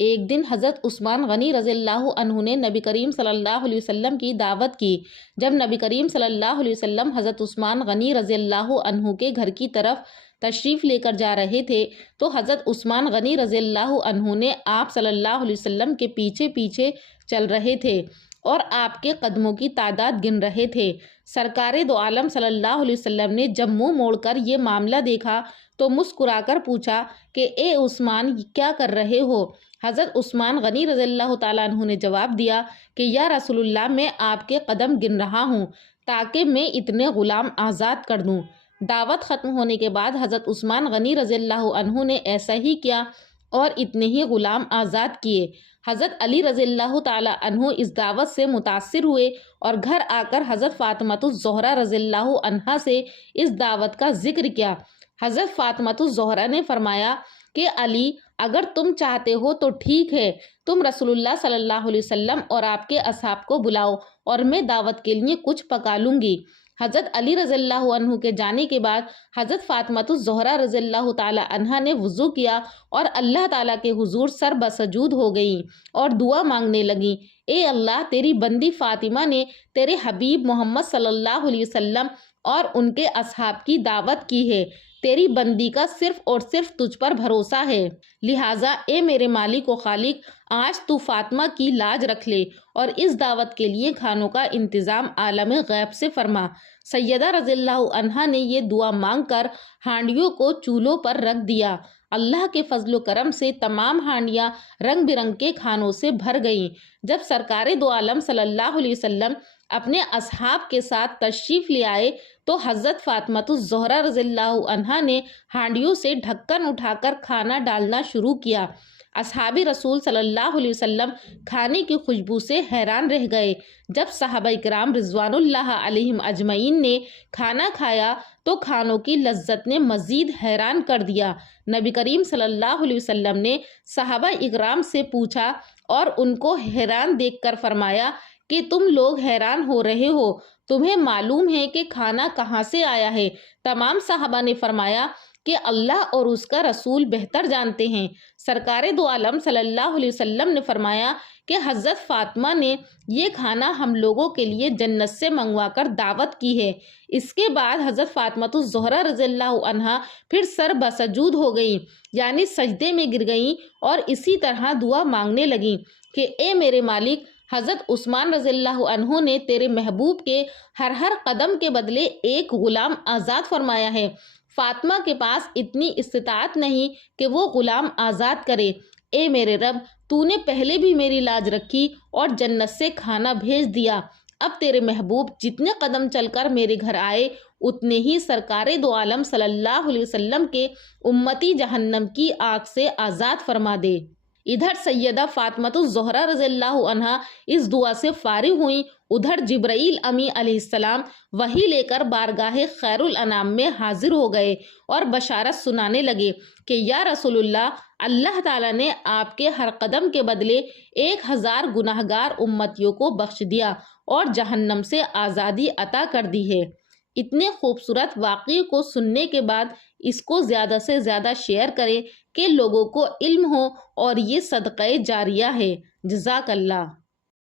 ایک دن حضرت عثمان غنی رضی اللہ عنہ نے نبی کریم صلی اللہ علیہ وسلم کی دعوت کی۔ جب نبی کریم صلی اللہ علیہ وسلم حضرت عثمان غنی رضی اللہ عنہ کے گھر کی طرف تشریف لے کر جا رہے تھے تو حضرت عثمان غنی رضی اللہ عنہ نے آپ صلی اللہ علیہ وسلم کے پیچھے پیچھے چل رہے تھے اور آپ کے قدموں کی تعداد گن رہے تھے۔ سرکار دو عالم صلی اللہ علیہ وسلم نے جب منہ موڑ کر یہ معاملہ دیکھا تو مسکرا کر پوچھا کہ اے عثمان کیا کر رہے ہو؟ حضرت عثمان غنی رضی اللہ تعالیٰ عنہ نے جواب دیا کہ یا رسول اللہ میں آپ کے قدم گن رہا ہوں تاکہ میں اتنے غلام آزاد کر دوں۔ دعوت ختم ہونے کے بعد حضرت عثمان غنی رضی اللہ عنہ نے ایسا ہی کیا اور اتنے ہی غلام آزاد کیے۔ حضرت علی رضی اللہ تعالیٰ عنہ اس دعوت سے متاثر ہوئے اور گھر آ کر حضرت فاطمۃ الزہرا رضی اللہ عنہا سے اس دعوت کا ذکر کیا۔ حضرت فاطمۃ الزہرا نے فرمایا کہ علی اگر تم چاہتے ہو تو ٹھیک ہے، تم رسول اللہ صلی اللہ علیہ وسلم اور آپ کے اصحاب کو بلاؤ اور میں دعوت کے لیے کچھ پکا لوں گی۔ حضرت علی رضی اللہ عنہ کے جانے کے بعد حضرت فاطمۃ الزہرا رضی اللہ تعالی عنہا نے وضو کیا اور اللہ تعالیٰ کے حضور سر بسجود ہو گئیں اور دعا مانگنے لگیں، اے اللہ تیری بندی فاطمہ نے تیرے حبیب محمد صلی اللہ علیہ وسلم اور ان کے اصحاب کی دعوت کی ہے، تیری بندی کا صرف اور صرف تجھ پر بھروسہ ہے، لہٰذا اے میرے مالک و خالق آج تو فاطمہ کی لاج رکھ لے اور اس دعوت کے لیے کھانوں کا انتظام عالم غیب سے فرما۔ سیدہ رضی اللہ عنہا نے یہ دعا مانگ کر ہانڈیوں کو چولہوں پر رکھ دیا۔ اللہ کے فضل و کرم سے تمام ہانڈیاں رنگ برنگ کے کھانوں سے بھر گئیں۔ جب سرکار دو عالم صلی اللہ علیہ وسلم اپنے اصحاب کے ساتھ تشریف لے آئے تو حضرت فاطمۃ الزہرا رضی اللہ عنہا نے ہانڈیوں سے ڈھکن اٹھا کر کھانا ڈالنا شروع کیا۔ اصحاب رسول صلی اللہ علیہ وسلم کھانے کی خوشبو سے حیران رہ گئے۔ جب صحابہ کرام رضوان اللہ علیہم اجمعین نے کھانا کھایا تو کھانوں کی لذت نے مزید حیران کر دیا۔ نبی کریم صلی اللہ علیہ وسلم نے صحابہ اکرام سے پوچھا اور ان کو حیران دیکھ کر فرمایا کہ تم لوگ حیران ہو رہے ہو، تمہیں معلوم ہے کہ کھانا کہاں سے آیا ہے؟ تمام صحابہ نے فرمایا کہ اللہ اور اس کا رسول بہتر جانتے ہیں۔ سرکار دو عالم صلی اللہ علیہ وسلم نے فرمایا کہ حضرت فاطمہ نے یہ کھانا ہم لوگوں کے لیے جنت سے منگوا کر دعوت کی ہے۔ اس کے بعد حضرت فاطمۃ الزہرا رضی اللہ عنہا پھر سر بسجود ہو گئیں، یعنی سجدے میں گر گئیں اور اسی طرح دعا مانگنے لگیں کہ اے میرے مالک حضرت عثمان رضی اللہ عنہ نے تیرے محبوب کے ہر قدم کے بدلے ایک غلام آزاد فرمایا ہے، فاطمہ کے پاس اتنی استطاعت نہیں کہ وہ غلام آزاد کرے، اے میرے رب تو نے پہلے بھی میری لاج رکھی اور جنت سے کھانا بھیج دیا، اب تیرے محبوب جتنے قدم چل کر میرے گھر آئے اتنے ہی سرکار دو عالم صلی اللہ علیہ وسلم کے امتی جہنم کی آگ سے آزاد فرما دے۔ ادھر سیدہ فاطمۃ الزہرا رضی اللہ عنہا اس دعا سے فارغ ہوئیں، ادھر جبرائیل امی علیہ السلام وحی لے کر بارگاہ خیر الانام میں حاضر ہو گئے اور بشارت سنانے لگے کہ یا رسول اللہ، اللہ تعالیٰ نے آپ کے ہر قدم کے بدلے 1000 گناہگار امتیوں کو بخش دیا اور جہنم سے آزادی عطا کر دی ہے۔ اتنے خوبصورت واقعے کو سننے کے بعد اس کو زیادہ سے زیادہ شیئر کریں کہ لوگوں کو علم ہو اور یہ صدقہ جاریہ ہے۔ جزاک اللہ۔